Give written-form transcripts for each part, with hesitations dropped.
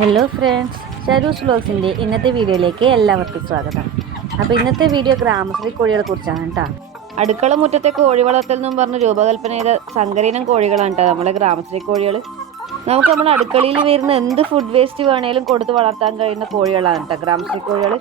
Hello friends, ഷരൂസ് വ്ലോഗ്സിൻ്റെ ഇന്നത്തെ വീഡിയോയിലേക്ക് എല്ലാവർക്കും സ്വാഗതം. അപ്പോൾ ഇന്നത്തെ വീഡിയോ ഗ്രാമശ്രീ കോഴികളെ കുറിച്ചാണ് കേട്ടോ. അടുക്കള മുറ്റത്തെ കോഴി വളർത്തൽ എന്നും പറഞ്ഞ് രൂപകൽപ്പന ചെയ്ത സങ്കരയിനം കോഴികളാണ് കേട്ടോ നമ്മളെ ഗ്രാമശ്രീ കോഴികൾ. നമുക്ക് നമ്മുടെ അടുക്കളയിൽ വരുന്ന എന്ത് ഫുഡ് വേസ്റ്റ് വേണേലും കൊടുത്ത് വളർത്താൻ കഴിയുന്ന കോഴികളാണ് കേട്ടോ ഗ്രാമശ്രീ കോഴികൾ.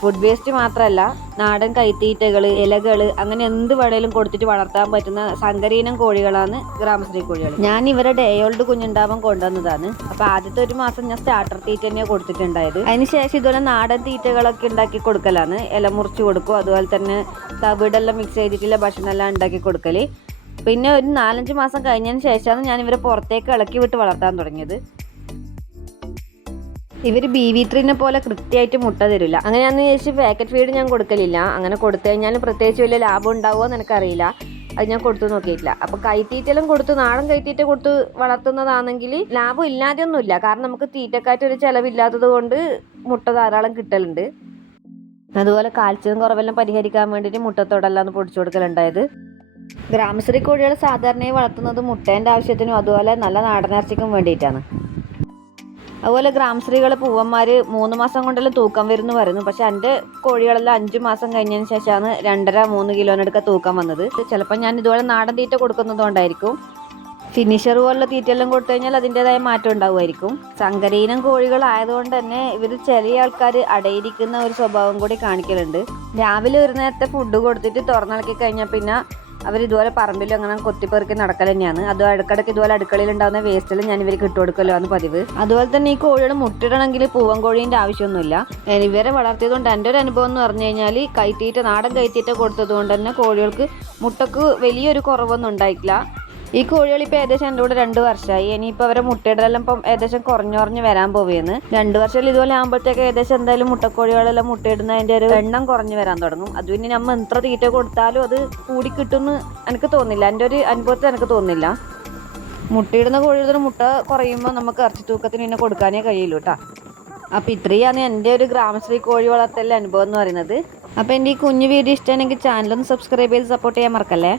ഫുഡ് വേസ്റ്റ് മാത്രമല്ല, നാടൻ കൈത്തീറ്റകൾ, ഇലകൾ, അങ്ങനെ എന്ത് വേണേലും കൊടുത്തിട്ട് വളർത്താൻ പറ്റുന്ന സങ്കരയിനം കോഴികളാണ് ഗ്രാമശ്രീ കോഴികൾ. ഞാൻ ഇവരെ ഡേ ഓൾഡ് കുഞ്ഞുണ്ടാവാൻ കൊണ്ടുവന്നതാണ്. അപ്പോൾ ആദ്യത്തെ ഒരു മാസം ഞാൻ സ്റ്റാർട്ടർ തീറ്റ തന്നെയാണ് കൊടുത്തിട്ടുണ്ടായത്. അതിനുശേഷം ഇതുപോലെ നാടൻ തീറ്റകളൊക്കെ ഉണ്ടാക്കി കൊടുക്കലാണ്. ഇല മുറിച്ച് കൊടുക്കും, അതുപോലെ തന്നെ തവിടെല്ലാം മിക്സ് ചെയ്തിട്ടുള്ള ഭക്ഷണമെല്ലാം ഉണ്ടാക്കി കൊടുക്കൽ. പിന്നെ ഒരു 4-5 മാസം കഴിഞ്ഞതിന് ശേഷമാണ് ഞാൻ ഇവരെ പുറത്തേക്ക് ഇളക്കി വിട്ട് വളർത്താൻ തുടങ്ങിയത്. ഇവർ BV3 പോലെ കൃത്യമായിട്ട് മുട്ട തരില്ല. അങ്ങനെയാണെന്ന് ചോദിച്ചാൽ പാക്കറ്റ് ഫീഡ് ഞാൻ കൊടുക്കലില്ല. അങ്ങനെ കൊടുത്തു കഴിഞ്ഞാൽ പ്രത്യേകിച്ച് വലിയ ലാഭം ഉണ്ടാവുമോ എന്ന് എനിക്കറിയില്ല. അത് ഞാൻ കൊടുത്തു നോക്കിയിട്ടില്ല. അപ്പോൾ കൈത്തീറ്റെല്ലാം കൊടുത്ത്, നാടൻ കൈത്തീറ്റ കൊടുത്ത് വളർത്തുന്നതാണെങ്കിൽ ലാഭം ഇല്ലാതെയൊന്നുമില്ല. കാരണം നമുക്ക് തീറ്റക്കാറ്റൊരു ചിലവില്ലാത്തത് കൊണ്ട് മുട്ട ധാരാളം കിട്ടലുണ്ട്. അതുപോലെ കാൽസ്യം കുറവെല്ലാം പരിഹരിക്കാൻ വേണ്ടിയിട്ട് മുട്ടത്തോടെല്ലാം പൊടിച്ചു കൊടുക്കലുണ്ടായത്. ഗ്രാമശ്രീ കോഴികൾ സാധാരണയായി വളർത്തുന്നത് മുട്ടേൻ്റെ ആവശ്യത്തിനും അതുപോലെ നല്ല നാടനിറച്ചിക്കും വേണ്ടിയിട്ടാണ്. അതുപോലെ ഗ്രാമശ്രീകൾ പൂവന്മാർ 3 മാസം കൊണ്ടെല്ലാം തൂക്കം വരുമെന്ന് പറയുന്നു. പക്ഷെ എൻ്റെ കോഴികളെല്ലാം 5 മാസം കഴിഞ്ഞതിന് ശേഷമാണ് 2.5-3 കിലോനടുക്ക തൂക്കം വന്നത്. ചിലപ്പോൾ ഞാൻ ഇതുപോലെ നാടൻ തീറ്റ കൊടുക്കുന്നതുകൊണ്ടായിരിക്കും. ഫിനിഷർ പോലുള്ള തീറ്റയെല്ലാം കൊടുത്തു കഴിഞ്ഞാൽ അതിൻ്റെതായ മാറ്റം ഉണ്ടാവുമായിരിക്കും. സങ്കരയിനം കോഴികളായതുകൊണ്ട് തന്നെ ഇവർ ചെറിയ ആൾക്കാർ അടയിരിക്കുന്ന ഒരു സ്വഭാവം കൂടി കാണിക്കലുണ്ട്. രാവിലെ ഒരു നേരത്തെ ഫുഡ് കൊടുത്തിട്ട് തുറന്നിളക്കി കഴിഞ്ഞാൽ പിന്നെ അവരിതുപോലെ പറമ്പിലും അങ്ങനെ കൊത്തിപ്പെറുക്കി നടക്കൽ തന്നെയാണ്. അത് ഇടയ്ക്കിടയ്ക്ക് ഇതുപോലെ അടുക്കളയിൽ ഉണ്ടാകുന്ന വേസ്റ്റിൽ ഞാൻ ഇവർക്ക് ഇട്ട് കൊടുക്കലാണ് പതിവ്. അതുപോലെ തന്നെ ഈ കോഴികൾ മുട്ടിടണമെങ്കിൽ പൂവൻ കോഴീൻ്റെ ആവശ്യമൊന്നുമില്ല. ഇവരെ വളർത്തിയതുകൊണ്ട് എൻ്റെ ഒരു അനുഭവം എന്ന് പറഞ്ഞു കഴിഞ്ഞാൽ കൈത്തീറ്റ, നാടൻ കൈത്തീറ്റ കൊടുത്തത് കൊണ്ട് തന്നെ കോഴികൾക്ക് മുട്ടക്ക് വലിയൊരു കുറവൊന്നും ഉണ്ടായിട്ടില്ല. ഈ കോഴികൾ ഇപ്പോൾ ഏകദേശം എൻ്റെ കൂടെ 2 വർഷമായി. ഇനിയിപ്പോൾ അവരെ മുട്ടയിടലെല്ലാം ഇപ്പം ഏകദേശം കുറഞ്ഞ് വരാൻ പോവുകയെന്ന്. 2 വർഷം ഇതുപോലെ ആകുമ്പോഴത്തേക്ക് ഏകദേശം എന്തായാലും മുട്ടക്കോഴികളെല്ലാം മുട്ടയിടുന്നതിൻ്റെ ഒരു എണ്ണം കുറഞ്ഞു വരാൻ തുടങ്ങും. അത് പിന്നെ നമ്മൾ എത്ര തീറ്റ കൊടുത്താലും അത് കൂടി കിട്ടുമെന്ന് എനിക്ക് തോന്നുന്നില്ല. എൻ്റെ ഒരു അനുഭവത്തിൽ എനിക്ക് തോന്നുന്നില്ല. മുട്ടയിടുന്ന കോഴികളുടെ മുട്ട കുറയുമ്പോൾ നമുക്ക് ഇറച്ചി തൂക്കത്തിന് പിന്നെ കൊടുക്കാനേ കഴിയുള്ളൂ കേട്ടോ. അപ്പോൾ ഇത്രയാണ് എൻ്റെ ഒരു ഗ്രാമശ്രീ കോഴി വളർത്തലിൻ്റെ അനുഭവം എന്ന് പറയുന്നത്. അപ്പോൾ എൻ്റെ ഈ കുഞ്ഞു വീഡിയോ ഇഷ്ടമാണെങ്കിൽ ചാനലൊന്ന് സബ്സ്ക്രൈബ് ചെയ്ത് സപ്പോർട്ട് ചെയ്യാൻ മറക്കല്ലേ.